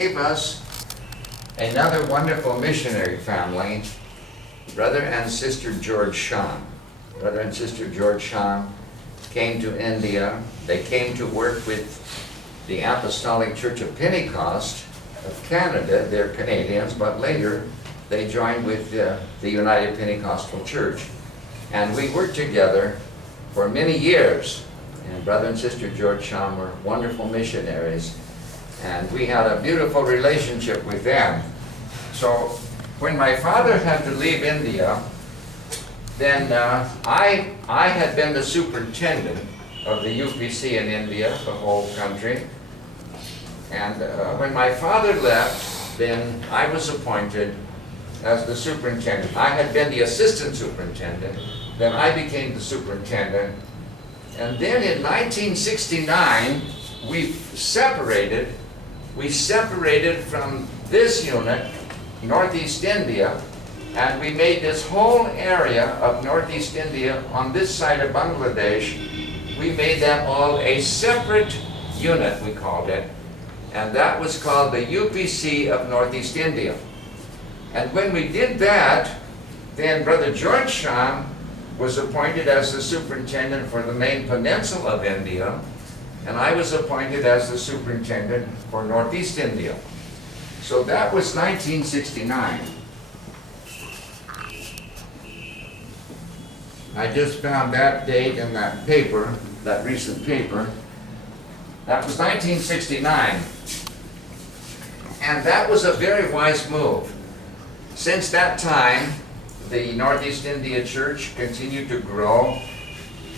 gave us another wonderful missionary family, Brother and Sister George Sham. Brother and Sister George Sham came to India. They came to work with the Apostolic Church of Pentecost of Canada. They're Canadians, but later they joined with the United Pentecostal Church. And we worked together for many years. And Brother and Sister George Sham were wonderful missionaries. And we had a beautiful relationship with them. So when my father had to leave India, then I had been the superintendent of the UPC in India, the whole country. And when my father left, then I was appointed as the superintendent. I had been the assistant superintendent, then I became the superintendent. And then in 1969, we separated from this unit, Northeast India, and we made this whole area of Northeast India on this side of Bangladesh, we made that all a separate unit, we called it, and that was called the UPC of Northeast India. And when we did that, then Brother George Sham was appointed as the superintendent for the main peninsula of India, and I was appointed as the superintendent for Northeast India. So that was 1969. I just found that date in that paper, that recent paper. That was 1969. And that was a very wise move. Since that time, the Northeast India Church continued to grow,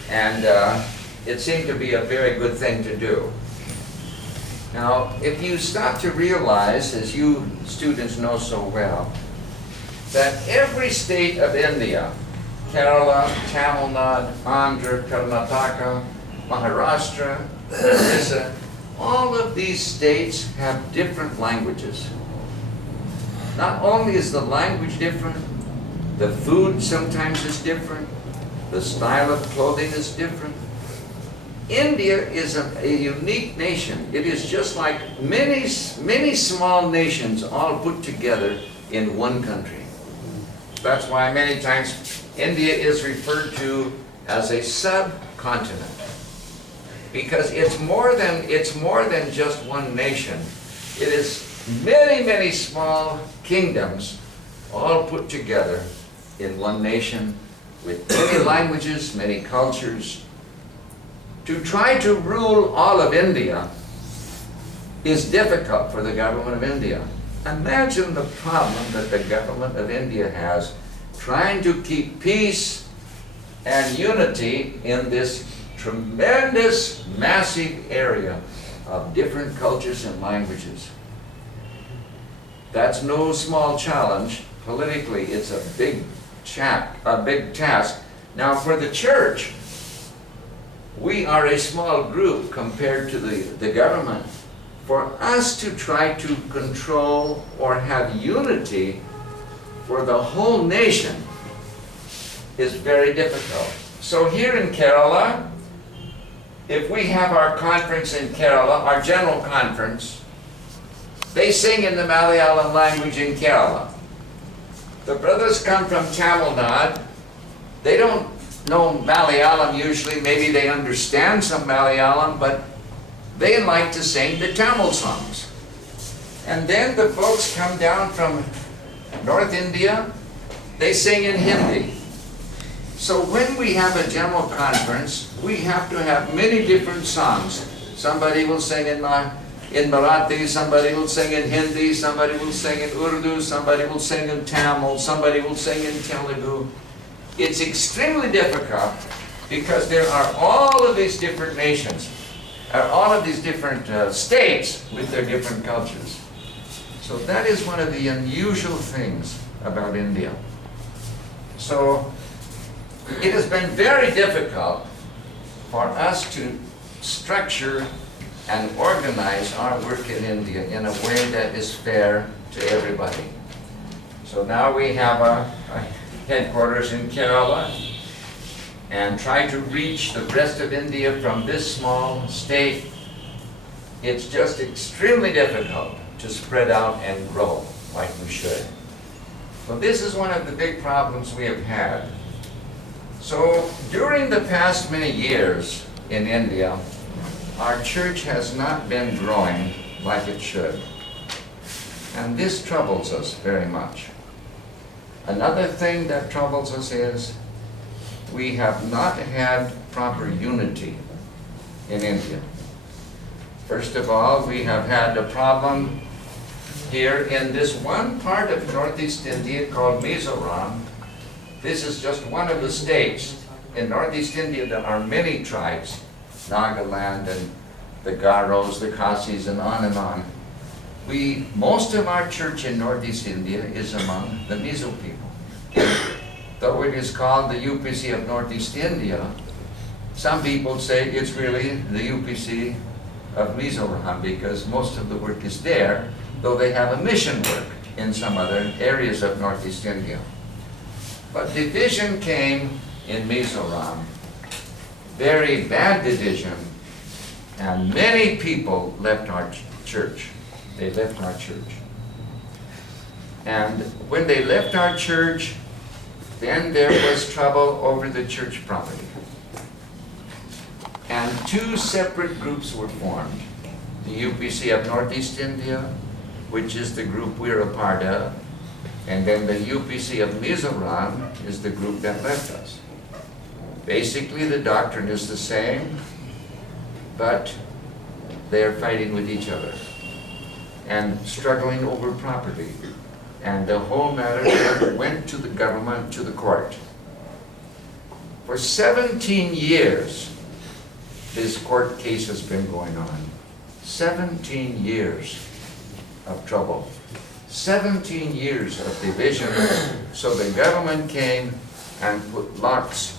and it seemed to be a very good thing to do. Now, if you stop to realize, as you students know so well, that every state of India, Kerala, Tamil Nadu, Andhra, Karnataka, Maharashtra, Orissa, all of these states have different languages. Not only is the language different, the food sometimes is different, the style of clothing is different. India is a unique nation. It is just like many small nations all put together in one country. That's why many times India is referred to as a subcontinent, because it's more than just one nation. It is many small kingdoms all put together in one nation with many languages, many cultures. To try to rule all of India is difficult for the government of India. Imagine the problem that the government of India has trying to keep peace and unity in this tremendous, massive area of different cultures and languages. That's no small challenge. Politically, it's a big task. Now, for the church, we are a small group compared to the government. For us to try to control or have unity for the whole nation is very difficult. So here in Kerala, if we have our conference in Kerala, our general conference, they sing in the Malayalam language in Kerala. The brothers come from Tamil Nadu. They don't know Malayalam usually. Maybe they understand some Malayalam, but they like to sing the Tamil songs. And then the folks come down from North India, they sing in Hindi. So when we have a general conference, we have to have many different songs. Somebody will sing in Marathi, somebody will sing in Hindi, somebody will sing in Urdu, somebody will sing in Tamil, somebody will sing in Telugu. It's extremely difficult because there are all of these different nations, all of these different states with their different cultures. So that is one of the unusual things about India. So it has been very difficult for us to structure and organize our work in India in a way that is fair to everybody. So now we have a headquarters in Kerala and try to reach the rest of India from this small state. It's just extremely difficult. to spread out and grow like we should. So this is one of the big problems we have had. So during the past many years in India, our church has not been growing like it should. And this troubles us very much. Another thing that troubles us is we have not had proper unity in India. First of all, we have had a problem here in this one part of Northeast India called Mizoram. This is just one of the states in Northeast India. There are many tribes, Nagaland and the Garos, the Khasis, and on and on. Most of our church in Northeast India is among the Mizo people. Though it is called the UPC of Northeast India, some people say it's really the UPC of Mizoram because most of the work is there, though they have a mission work in some other areas of Northeast India. But division came in Mizoram, very bad division, and many people left our church. They left our church. And when they left our church, then there was trouble over the church property. And two separate groups were formed. The UPC of Northeast India, which is the group we're a part of, and then the UPC of Mizoram is the group that left us. Basically, the doctrine is the same, but they're fighting with each other and struggling over property. And the whole matter went to the government, to the court. For 17 years, this court case has been going on. 17 years of trouble. 17 years of division. So the government came and put locks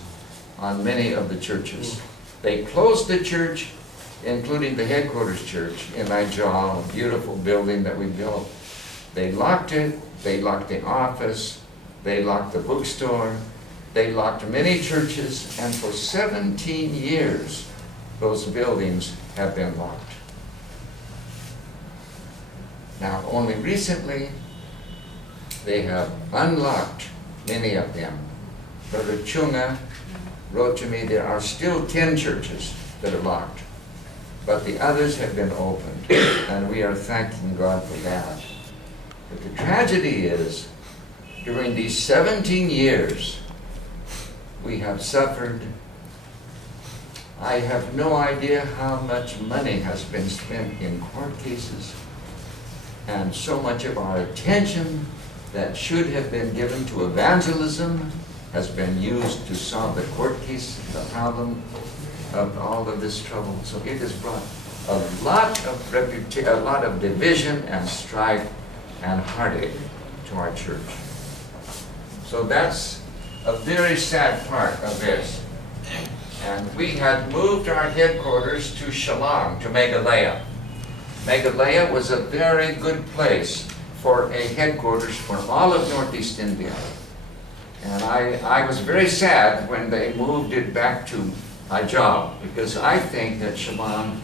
on many of the churches. They closed the church, including the headquarters church in Nigel, a beautiful building that we built. They locked it, they locked the office, they locked the bookstore, they locked many churches, and for 17 years, those buildings have been locked. Now, only recently, they have unlocked many of them. Brother Chunga wrote to me there are still 10 churches that are locked, but the others have been opened, and we are thanking God for that. But the tragedy is, during these 17 years, we have suffered. I have no idea how much money has been spent in court cases, and so much of our attention that should have been given to evangelism has been used to solve the court case, the problem of all of this trouble. So it has brought a lot of division and strife and heartache to our church. So that's a very sad part of this. And we had moved our headquarters to Shillong, to Meghalaya. Meghalaya was a very good place for a headquarters for all of Northeast India. And I was very sad when they moved it back to Ajal, because I think that Shillong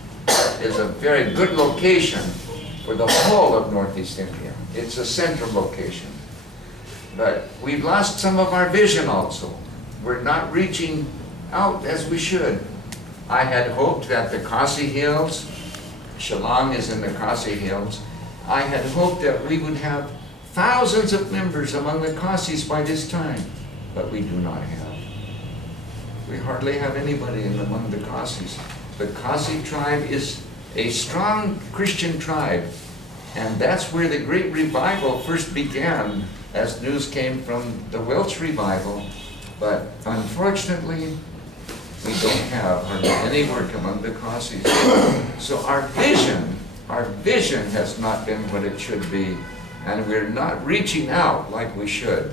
is a very good location for the whole of Northeast India. It's a central location. But we've lost some of our vision also. We're not reaching out as we should. I had hoped that the Khasi Hills, Shillong is in the Khasi Hills, I had hoped that we would have thousands of members among the Khasis by this time, but we do not have. We hardly have anybody among the Khasis. The Khasi tribe is a strong Christian tribe, and that's where the great revival first began, as news came from the Welsh revival. But unfortunately, we don't have hardly any work among the Khasis. So our vision has not been what it should be, and we're not reaching out like we should.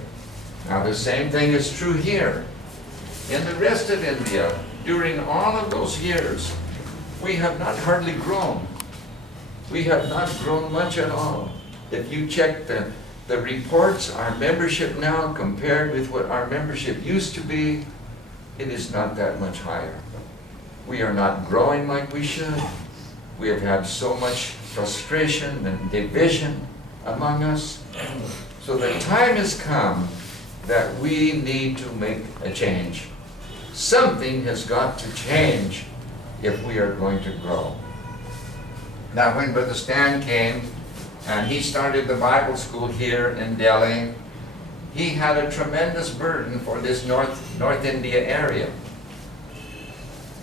Now the same thing is true here. In the rest of India, during all of those years, we have not hardly grown. We have not grown much at all. If you check the reports, our membership now compared with what our membership used to be, it is not that much higher. We are not growing like we should. We have had so much frustration and division among us. So the time has come that we need to make a change. Something has got to change if we are going to grow. Now, when Brother Stan came and he started the Bible school here in Delhi, he had a tremendous burden for this North India area.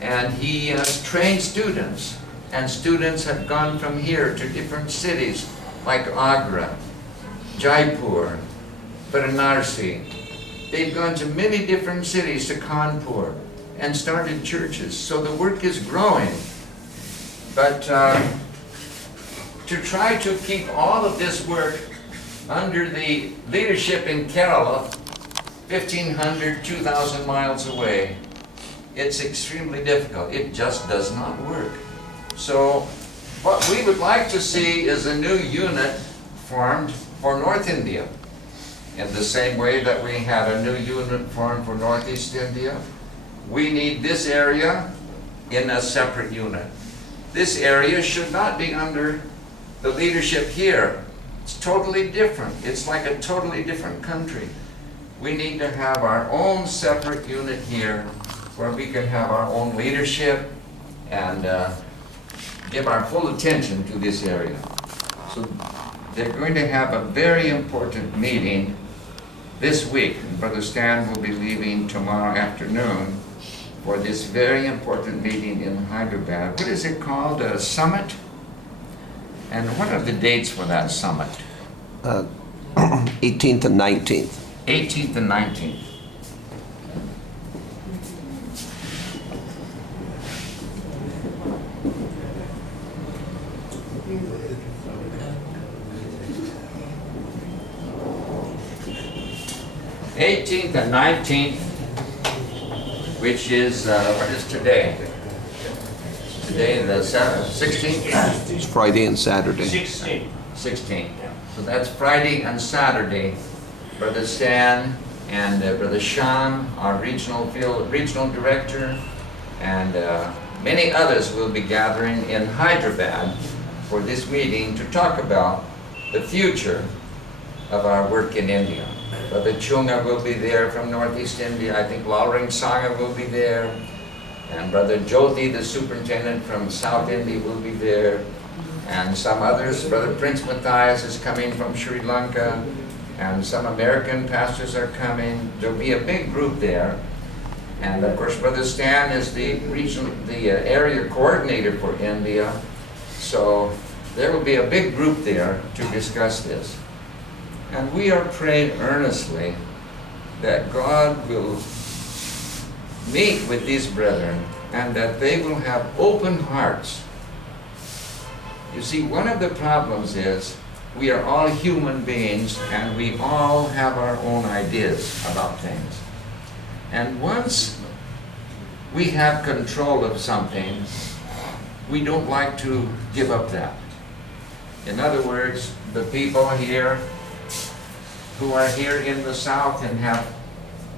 And he has trained students, and students have gone from here to different cities like Agra, Jaipur, Varanasi. They've gone to many different cities, to Kanpur, and started churches. So the work is growing. But to try to keep all of this work under the leadership in Kerala, 1,500, 2,000 miles away, it's extremely difficult. It just does not work. So what we would like to see is a new unit formed for North India. In the same way that we had a new unit formed for Northeast India, we need this area in a separate unit. This area should not be under the leadership here. It's totally different. It's like a totally different country. We need to have our own separate unit here where we can have our own leadership and give our full attention to this area. So they're going to have a very important meeting this week. Brother Stan will be leaving tomorrow afternoon for this very important meeting in Hyderabad. What is it called? A summit? And what are the dates for that summit? 18th and 19th. 18th and 19th. '18th and 19th, which is, what is today? Today, the 16th? It's Friday and Saturday. 16th. So that's Friday and Saturday. Brother Stan and Brother Shan, our regional director, and many others will be gathering in Hyderabad for this meeting to talk about the future of our work in India. Brother Chunga will be there from Northeast India. I think Lalring Sangha will be there. And Brother Jyoti, the superintendent from South India, will be there. And some others. Brother Prince Matthias is coming from Sri Lanka. And some American pastors are coming. There'll be a big group there. And of course, Brother Stan is the area coordinator for India. So there will be a big group there to discuss this. And we are praying earnestly that God will meet with these brethren and that they will have open hearts. You see, one of the problems is we are all human beings and we all have our own ideas about things. And once we have control of something, we don't like to give up that. In other words, the people here who are here in the South and have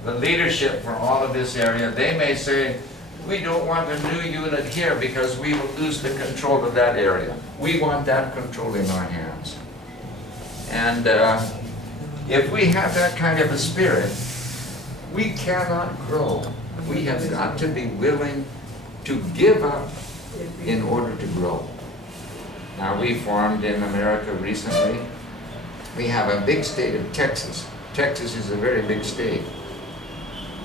the leadership for all of this area, they may say, we don't want a new unit here because we will lose the control of that area. We want that control in our hands. And if we have that kind of a spirit, we cannot grow. We have got to be willing to give up in order to grow. Now, we formed in America recently. We have a big state of Texas. Texas is a very big state.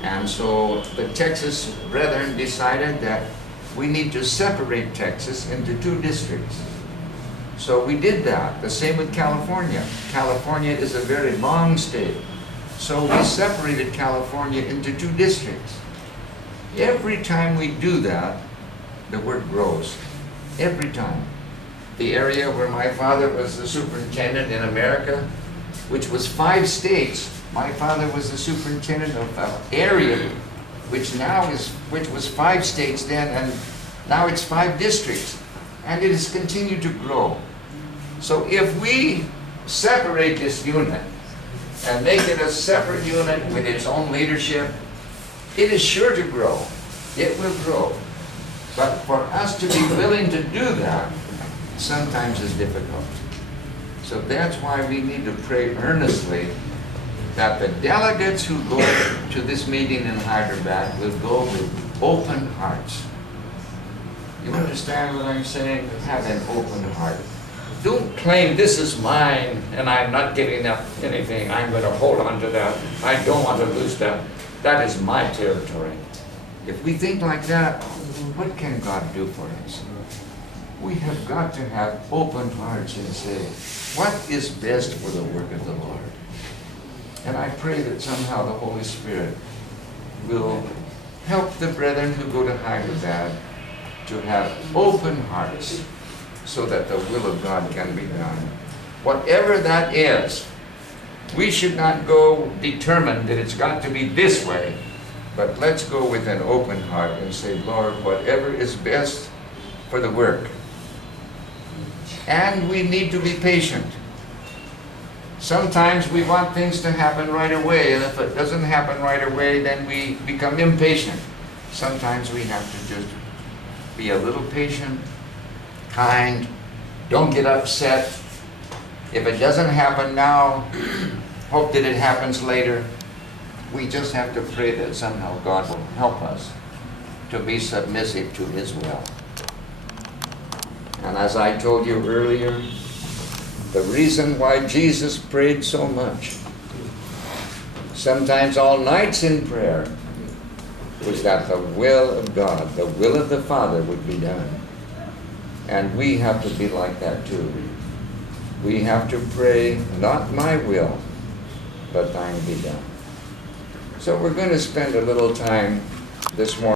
And so the Texas brethren decided that we need to separate Texas into 2 districts. So we did that. The same with California. California is a very long state. So we separated California into 2 districts. Every time we do that, the work grows. Every time. The area where my father was the superintendent in America, which was 5 states, my father was the superintendent of an area which was 5 states then, and now it's 5 districts. And it has continued to grow. So if we separate this unit and make it a separate unit with its own leadership, it is sure to grow. It will grow. But for us to be willing to do that, sometimes is difficult. So that's why we need to pray earnestly that the delegates who go to this meeting in Hyderabad will go with open hearts. You understand what I'm saying? Have an open heart. Don't claim this is mine and I'm not giving up anything. I'm going to hold on to that. I don't want to lose that. That is my territory. If we think like that, what can God do for us? We have got to have open hearts and say, what is best for the work of the Lord? And I pray that somehow the Holy Spirit will help the brethren who go to Hyderabad to have open hearts so that the will of God can be done. Whatever that is, we should not go determined that it's got to be this way, but let's go with an open heart and say, Lord, whatever is best for the work. And we need to be patient. Sometimes we want things to happen right away, and if it doesn't happen right away, then we become impatient. Sometimes we have to just be a little patient, kind, don't get upset. If it doesn't happen now, hope that it happens later. We just have to pray that somehow God will help us to be submissive to His will. And as I told you earlier, the reason why Jesus prayed so much, sometimes all nights in prayer, was that the will of God, the will of the Father would be done. And we have to be like that too. We have to pray, not my will, but thine be done. So we're going to spend a little time this morning